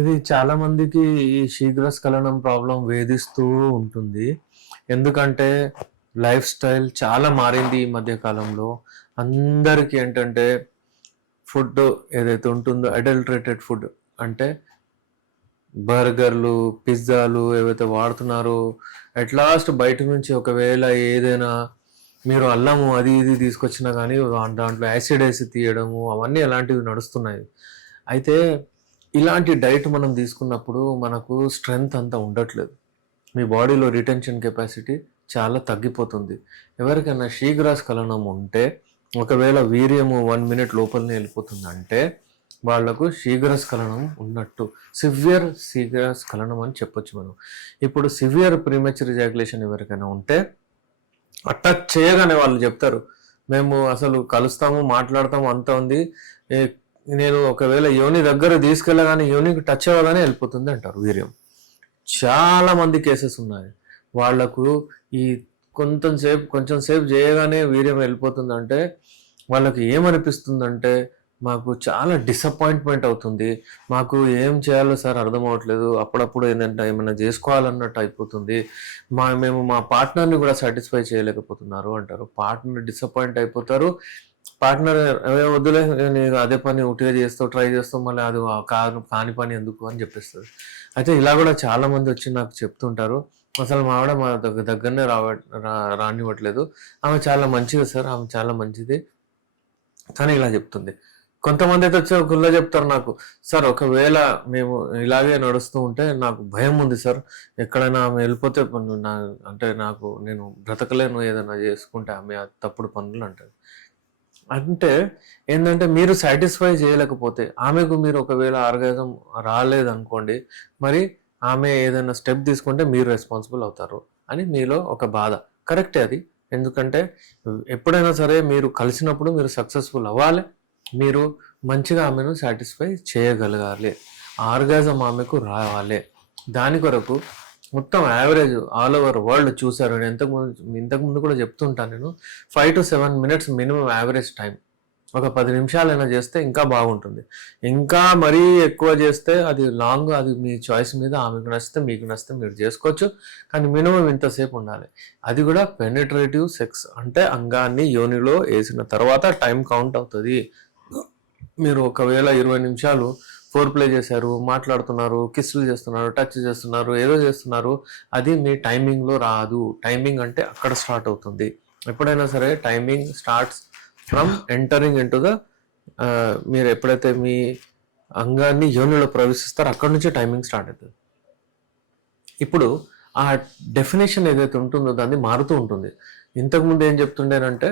ఇది చాలా మందికి ఈ శీఘ్రస్ఖలనం ప్రాబ్లమ్ వేధిస్తూ ఉంటుంది. ఎందుకంటే లైఫ్ స్టైల్ చాలా మారింది ఈ మధ్య కాలంలో. అందరికీ ఏంటంటే ఫుడ్ ఏదైతే ఉంటుందో అడల్టరేటెడ్ ఫుడ్ అంటే బర్గర్‌లు, పిజ్జాలు ఏవైతే వాడుతున్నారో అట్ లాస్ట్ బయట నుంచి ఒకవేళ ఏదైనా మీరు అల్లము అది ఇది తీసుకొచ్చినా గానీ దాంట్లో యాసిడ్ ఏసి తీయడము అవన్నీ అలాంటివి నడుస్తున్నాయి. అయితే ఇలాంటి డైట్ మనం తీసుకున్నప్పుడు మనకు స్ట్రెంగ్త్ అంత ఉండట్లేదు. మీ బాడీలో రిటెన్షన్ కెపాసిటీ చాలా తగ్గిపోతుంది. ఎవరికైనా శీఘ్రస్ఖలనం ఉంటే ఒకవేళ వీర్యము 1 మినిట్ లోపలనే వెళ్ళిపోతుందంటే వాళ్లకు శీఘ్రస్ఖలనం ఉన్నట్టు. సివియర్ శీఘ్రస్ఖలనం అని చెప్పొచ్చు మనం. ఇప్పుడు సివియర్ ప్రీమెచ్యూర్ ఎజాక్యులేషన్ ఎవరికైనా ఉంటే టచ్ చేయగానే వాళ్ళు చెప్తారు, మేము అసలు కలుస్తాము, మాట్లాడతాము అంతా ఉంది. నేను ఒకవేళ యోని దగ్గర తీసుకెళ్ళగానే యోనికి టచ్ అవ్వగానే వెళ్ళిపోతుంది అంటారు వీర్యం. చాలా మంది కేసెస్ ఉన్నాయి. వాళ్లకు ఈ కొంచెం సేపు చేయగానే వీర్యం వెళ్ళిపోతుందంటే వాళ్ళకి ఏమనిపిస్తుందంటే మాకు చాలా డిసప్పాయింట్మెంట్ అవుతుంది. మాకు ఏం చేయాలో సార్ అర్థం అవ్వట్లేదు. అప్పుడప్పుడు ఏంటంటే ఏమైనా చేసుకోవాలన్నట్టు అయిపోతుంది. మేము మా పార్ట్నర్ని కూడా సాటిస్ఫై చేయలేకపోతున్నారు అంటారు. పార్ట్నర్ డిసప్పాయింట్ అయిపోతారు. పార్ట్నర్ వద్దులే నేను అదే పని ఉట్టిగా చేస్తావు, ట్రై చేస్తావు, మళ్ళీ అది కాని పని ఎందుకు అని చెప్పేస్తుంది. అయితే ఇలా కూడా చాలా మంది వచ్చి నాకు చెప్తుంటారు, అసలు మా ఆవిడ మా దగ్గరనే రానివ్వట్లేదు, ఆమె చాలా మంచిది సార్, ఆమె చాలా మంచిది కానీ ఇలా చెప్తుంది. కొంతమంది అయితే వచ్చి ఒకళ్ళ చెప్తారు నాకు, సార్ ఒకవేళ మేము ఇలాగే నడుస్తూ ఉంటే నాకు భయం ఉంది సార్, ఎక్కడైనా ఆమె వెళ్ళిపోతే అంటే నేను బ్రతకలేను ఏదైనా చేసుకుంటే ఆమె తప్పుడు పనులు అంటారు. అంటే ఏంటంటే మీరు సాటిస్ఫై చేయలేకపోతే ఆమెకు మీరు ఒకవేళ ఆర్గాజం రాలేదనుకోండి, మరి ఆమె ఏదైనా స్టెప్ తీసుకుంటే మీరు రెస్పాన్సిబుల్ అవుతారు అని మీలో ఒక బాధ. కరెక్టే అది. ఎందుకంటే ఎప్పుడైనా సరే మీరు కలిసినప్పుడు మీరు సక్సెస్ఫుల్ అవ్వాలి, మీరు మంచిగా ఆమెను సాటిస్ఫై చేయగలగాలి, ఆర్గాజం ఆమెకు రావాలి. దాని కొరకు మొత్తం యావరేజ్ ఆల్ ఓవర్ వరల్డ్ చూశారు. నేను ఇంతకుముందు కూడా చెప్తుంటాను, నేను 5 to 7 minutes minimum average time. ఒక 10 నిమిషాలైనా చేస్తే ఇంకా బాగుంటుంది. ఇంకా మరీ ఎక్కువ చేస్తే అది లాంగ్, అది మీ చాయిస్ మీద. ఆమెకు నచ్చితే మీకు నచ్చితే మీరు చేసుకోవచ్చు, కానీ మినిమం ఇంతసేపు ఉండాలి. అది కూడా పెనిట్రేటివ్ సెక్స్ అంటే అంగాన్ని యోనిలో వేసిన తర్వాత టైం కౌంట్ అవుతుంది. మీరు ఒకవేళ 20 నిమిషాలు ఫోర్ ప్లే చేశారు, మాట్లాడుతున్నారు, కిస్సులు చేస్తున్నారు, టచ్ చేస్తున్నారు, ఏదో చేస్తున్నారు, అది మీ టైమింగ్లో రాదు. టైమింగ్ అంటే అక్కడ స్టార్ట్ అవుతుంది. ఎప్పుడైనా సరే timing starts from entering into the మీరు ఎప్పుడైతే మీ అంగాన్ని యోనిలో ప్రవేశిస్తారో అక్కడ నుంచి టైమింగ్ స్టార్ట్ అవుతుంది. ఇప్పుడు ఆ డెఫినేషన్ ఏదైతే ఉంటుందో దాన్ని మారుతూ ఉంటుంది. ఇంతకుముందు ఏం చెప్తుండేనంటే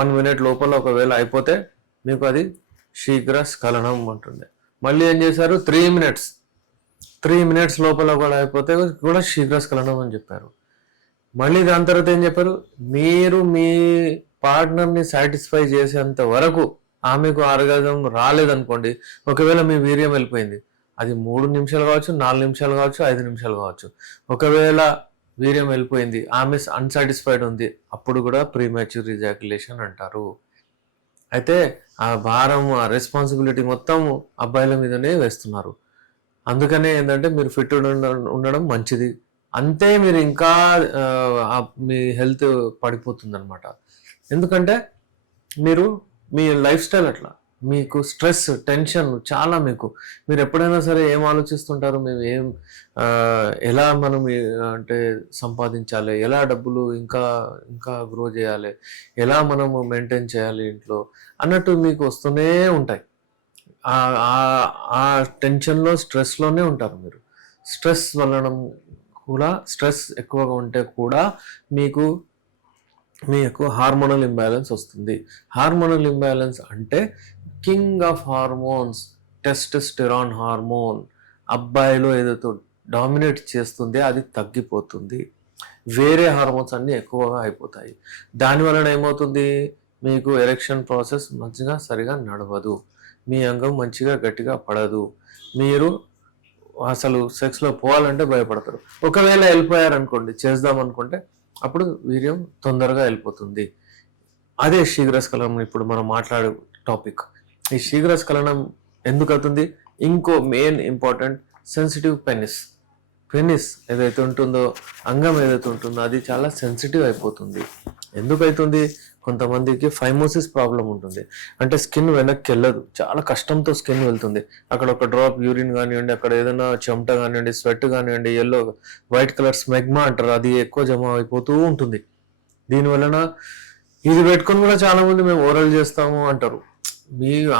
1 మినిట్ లోపల ఒకవేళ అయిపోతే మీకు అది శీఘ్రస్ఖలనం అంటుండే. మళ్ళీ ఏం చేశారు, 3 మినిట్స్ లోపల కూడా అయిపోతే కూడా శీఘ్రస్ఖలనం అని చెప్పారు. మళ్ళీ దాని తర్వాత ఏం చెప్పారు, మీరు మీ పార్ట్నర్ని సాటిస్ఫై చేసేంత వరకు ఆమెకు ఆర్గాజం రాలేదనుకోండి, ఒకవేళ మీ వీర్యం వెళ్ళిపోయింది, అది 3 నిమిషాలు కావచ్చు, 4 నిమిషాలు కావచ్చు, 5 నిమిషాలు కావచ్చు. ఒకవేళ వీర్యం వెళ్ళిపోయింది, ఆమె అన్సాటిస్ఫైడ్ ఉంది, అప్పుడు కూడా ప్రీమెచ్యూర్ ఎజాక్యులేషన్ అంటారు. అయితే ఆ భారం, ఆ రెస్పాన్సిబిలిటీ మొత్తం అబ్బాయిల మీదనే వేస్తున్నారు. అందుకనే ఏంటంటే మీరు ఫిట్ ఉండడం మంచిది. అంతే మీరు ఇంకా మీ హెల్త్ పడిపోతుంది అనమాట. ఎందుకంటే మీ లైఫ్ స్టైల్ అట్లా, మీకు స్ట్రెస్, టెన్షన్ చాలా. మీరు ఎప్పుడైనా సరే ఏం ఆలోచిస్తుంటారు, మేము ఎలా మనం అంటే సంపాదించాలి, ఎలా డబ్బులు ఇంకా ఇంకా గ్రో చేయాలి, ఎలా మనము మెయింటైన్ చేయాలి ఇంట్లో అన్నట్టు మీకు వస్తూనే ఉంటాయి. ఆ టెన్షన్లో, స్ట్రెస్లోనే ఉంటారు మీరు. స్ట్రెస్ వలన కూడా, స్ట్రెస్ ఎక్కువగా ఉంటే కూడా మీకు హార్మోనల్ ఇంబ్యాలెన్స్ వస్తుంది. హార్మోనల్ ఇంబ్యాలెన్స్ అంటే king of hormones, testosterone hormone అబ్బాయిలో ఏదైతే డామినేట్ చేస్తుంది అది తగ్గిపోతుంది. వేరే హార్మోన్స్ అన్నీ ఎక్కువగా అయిపోతాయి. దానివలన ఏమవుతుంది, మీకు ఎరెక్షన్ ప్రాసెస్ మంచిగా సరిగా నడవదు, మీ అంగం మంచిగా గట్టిగా పడదు, మీరు అసలు సెక్స్లో పోవాలంటే భయపడతారు. ఒకవేళ వెళ్ళిపోయారనుకోండి, చేద్దాం అనుకుంటే అప్పుడు వీర్యం తొందరగా వెళ్ళిపోతుంది. అదే శీఘ్రస్ఖలనం ఇప్పుడు మనం మాట్లాడే టాపిక్. ఈ శీఘ్రస్ఖలనం ఎందుకు అవుతుంది, ఇంకో మెయిన్ ఇంపార్టెంట్ సెన్సిటివ్ పెనిస్ ఏదైతే ఉంటుందో, అంగం ఏదైతే ఉంటుందో అది చాలా సెన్సిటివ్ అయిపోతుంది. ఎందుకైతుంది? కొంతమందికి ఫైమోసిస్ ప్రాబ్లం ఉంటుంది, అంటే స్కిన్ వెనక్కి వెళ్ళదు, చాలా కష్టంతో స్కిన్ వెళ్తుంది. అక్కడ ఒక డ్రాప్ యూరిన్ కానివ్వండి, అక్కడ ఏదైనా చెమట కానివ్వండి, స్వెట్ కానివ్వండి, ఎల్లో వైట్ కలర్ స్మెగ్మా అంటారు, అది ఎక్కువ జమ అయిపోతూ ఉంటుంది. దీనివలన ఇది పెట్టుకొని కూడా చాలా మంది మేము ఓరల్ చేస్తాము అంటారు.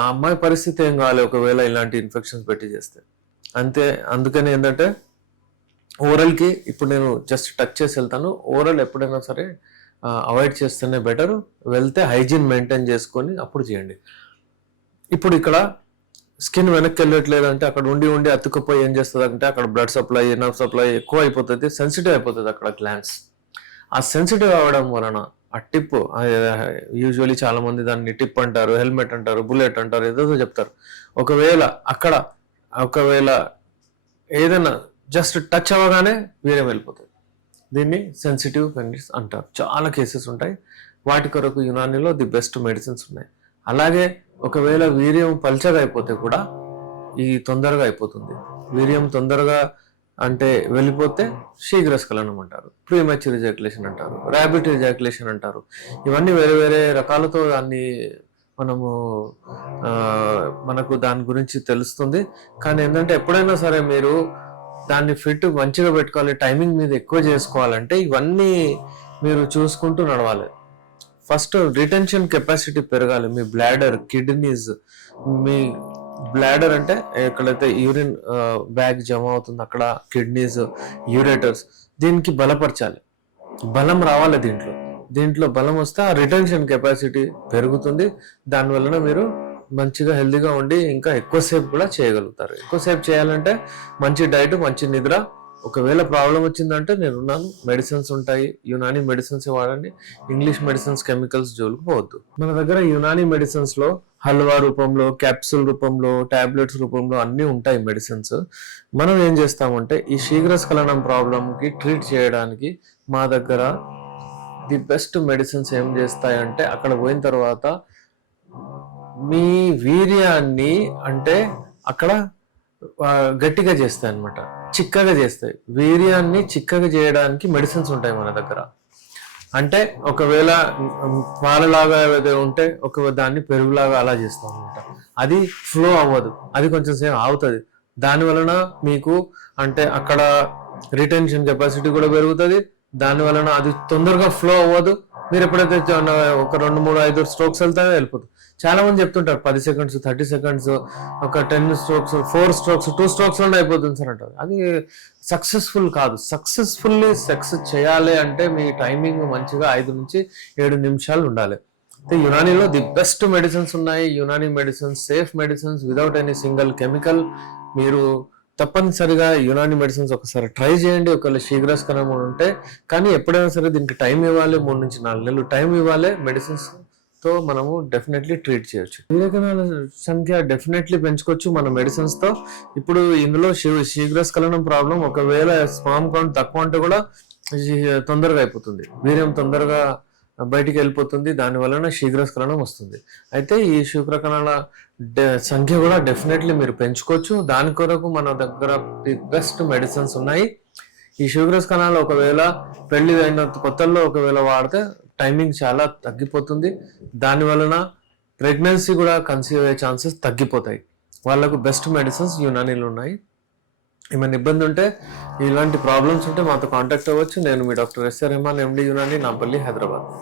ఆ అమ్మాయి పరిస్థితి ఏం కావాలి ఒకవేళ ఇలాంటి ఇన్ఫెక్షన్స్ పెట్టి చేస్తే. అంతే. అందుకని ఏంటంటే ఓరల్కి ఇప్పుడు నేను జస్ట్ టచ్ చేసి వెళ్తాను. ఓరల్ ఎప్పుడైనా సరే అవాయిడ్ చేస్తేనే బెటర్. వెళ్తే హైజీన్ మెయింటైన్ చేసుకొని అప్పుడు చేయండి. ఇప్పుడు ఇక్కడ స్కిన్ వెనక్కి వెళ్ళట్లేదు అంటే అక్కడ ఉండి అతుక్కుపోయి ఏం చేస్తుంది అంటే అక్కడ బ్లడ్ సప్లై, నర్వ్ సప్లై ఎక్కువ అయిపోతుంది, సెన్సిటివ్ అయిపోతుంది అక్కడ గ్లాండ్స్. ఆ సెన్సిటివ్ అవ్వడం వలన ఆ టిప్, యూజువలీ చాలా మంది దాన్ని టిప్ అంటారు, హెల్మెట్ అంటారు, బుల్లెట్ అంటారు, ఏదో చెప్తారు. ఒకవేళ ఏదైనా జస్ట్ టచ్ అవ్వగానే వీర్యం వెళ్ళిపోతుంది. దీన్ని సెన్సిటివ్ పెనిస్ అంటారు. చాలా కేసెస్ ఉంటాయి. వాటి కొరకు యునానీలో ది బెస్ట్ మెడిసిన్స్ ఉన్నాయి. అలాగే ఒకవేళ వీర్యం పల్చగా అయిపోతే కూడా ఇది తొందరగా అయిపోతుంది. వీర్యం తొందరగా అంటే వెళ్ళిపోతే శీఘ్రస్ఖలనం అంటారు, ప్రీమెచ్యూర్ ఎజాక్యులేషన్ అంటారు, ర్యాబిడ్ ఎజాక్యులేషన్ అంటారు. ఇవన్నీ వేరే వేరే రకాలతో దాన్ని మనకు దాని గురించి తెలుస్తుంది. కానీ ఏంటంటే ఎప్పుడైనా సరే మీరు దాన్ని ఫిట్ మంచిగా పెట్టుకోవాలి, టైమింగ్ మీద ఎక్కువ చేసుకోవాలంటే ఇవన్నీ మీరు చూసుకుంటూ నడవాలి. ఫస్ట్ రిటెన్షన్ కెపాసిటీ పెరగాలి. మీ బ్లాడర్, కిడ్నీస్, మీ బ్లాడర్ అంటే ఎక్కడైతే యూరిన్ బ్యాగ్ జమ అవుతుంది అక్కడ కిడ్నీస్, యూరేటర్స్, దీనికి బలపరచాలి. బలం రావాలి దీంట్లో బలం వస్తే ఆ రిటెన్షన్ కెపాసిటీ పెరుగుతుంది. దానివలన మీరు మంచిగా హెల్దీగా ఉండి ఇంకా ఎక్కువసేపు కూడా చేయగలుగుతారు. ఎక్కువసేపు చేయాలంటే మంచి డైట్, మంచి నిద్ర. ఒకవేళ ప్రాబ్లం వచ్చిందంటే నేనున్నాను, మెడిసిన్స్ ఉంటాయి, యునానీ మెడిసిన్స్ వాడండి. ఇంగ్లీష్ మెడిసిన్స్, కెమికల్స్ జోలికి పోవద్దు. మన దగ్గర యునానీ మెడిసిన్స్ లో హల్వా రూపంలో, క్యాప్సూల్ రూపంలో, టాబ్లెట్స్ రూపంలో అన్నీ ఉంటాయి మెడిసిన్స్. మనం ఏం చేస్తామంటే ఈ శీఘ్రస్ఖలనం ప్రాబ్లంకి ట్రీట్ చేయడానికి మా దగ్గర ది బెస్ట్ మెడిసిన్స్ ఏం చేస్తాయంటే అక్కడ పోయిన తర్వాత మీ వీర్యాన్ని అంటే అక్కడ గట్టిగా చేస్తాయి అన్నమాట, చిక్కగా చేస్తాయి. వీర్యాన్ని చిక్కగా చేయడానికి మెడిసిన్స్ ఉంటాయి మన దగ్గర. అంటే ఒకవేళ పాలలాగా ఏదైతే ఉంటే దాన్ని పెరుగులాగా అలా చేస్తాం అనమాట. అది ఫ్లో అవ్వదు, అది కొంచెం సేపు ఆగుతుంది. దాని వలన మీకు అంటే అక్కడ రిటెన్షన్ కెపాసిటీ కూడా పెరుగుతుంది. దాని వలన అది తొందరగా ఫ్లో అవ్వదు. మీరు ఎప్పుడైతే ఒక 2, 3, 5 స్ట్రోక్స్ వెళ్తానే వెళ్ళిపోతుంది. చాలా మంది చెప్తుంటారు 10 సెకండ్స్, 30 సెకండ్స్, ఒక 10 స్ట్రోక్స్, 4 స్ట్రోక్స్, 2 స్ట్రోక్స్ లో అయిపోతుంది సార్ అంటారు. అది సక్సెస్ఫుల్ కాదు. సక్సెస్ఫుల్లీ సెక్స్ చేయాలి అంటే మీ టైమింగ్ మంచిగా 5 నుంచి 7 నిమిషాలు ఉండాలి. అయితే యునానీలో ది బెస్ట్ మెడిసిన్స్ ఉన్నాయి. Unani medicines, safe medicines, without any single chemical. మీరు తప్పనిసరిగా యునానీ మెడిసిన్స్ ఒకసారి ట్రై చేయండి ఒకవేళ శీఘ్రస్ఖలనం ఉంటే. కానీ ఎప్పుడైనా సరే దీనికి టైం ఇవ్వాలి, 3 నుంచి 4 నెలలు టైం ఇవ్వాలి. మెడిసిన్స్ తో మనము డెఫినెట్లీ ట్రీట్ చేయొచ్చు. వీర్యకణాల సంఖ్య డెఫినెట్లీ పెంచుకోవచ్చు మన మెడిసిన్స్ తో. ఇప్పుడు ఇందులో శీఘ్రస్ఖలనం ప్రాబ్లం, ఒకవేళ స్పామ్ కౌంట్ తక్కువ అంటే కూడా తొందరగా అయిపోతుంది, వీర్యం తొందరగా బయటికి వెళ్ళిపోతుంది. దాని వలన శీఘ్రస్ఖలనం వస్తుంది. అయితే ఈ శుక్రకణాల సంఖ్య కూడా డెఫినెట్లీ మీరు పెంచుకోవచ్చు. దాని కొరకు మన దగ్గర బెస్ట్ మెడిసిన్స్ ఉన్నాయి. ఈ శుక్రకణాలు ఒకవేళ పెళ్లి అయిన కొత్తల్లో ఒకవేళ వాడితే టైమింగ్ చాలా తగ్గిపోతుంది. దాని వలన ప్రెగ్నెన్సీ కూడా కన్సీవ్ అయ్యే ఛాన్సెస్ తగ్గిపోతాయి. వాళ్ళకు బెస్ట్ మెడిసిన్స్ యునానీలు ఉన్నాయి. ఏమైనా ఇబ్బంది ఉంటే, ఇలాంటి ప్రాబ్లమ్స్ ఉంటే మాతో కాంటాక్ట్ అవ్వచ్చు. నేను మీ డాక్టర్ ఎస్ఆర్ రెహమాన్, ఎండి యునానీ, నాంపల్లి, హైదరాబాద్.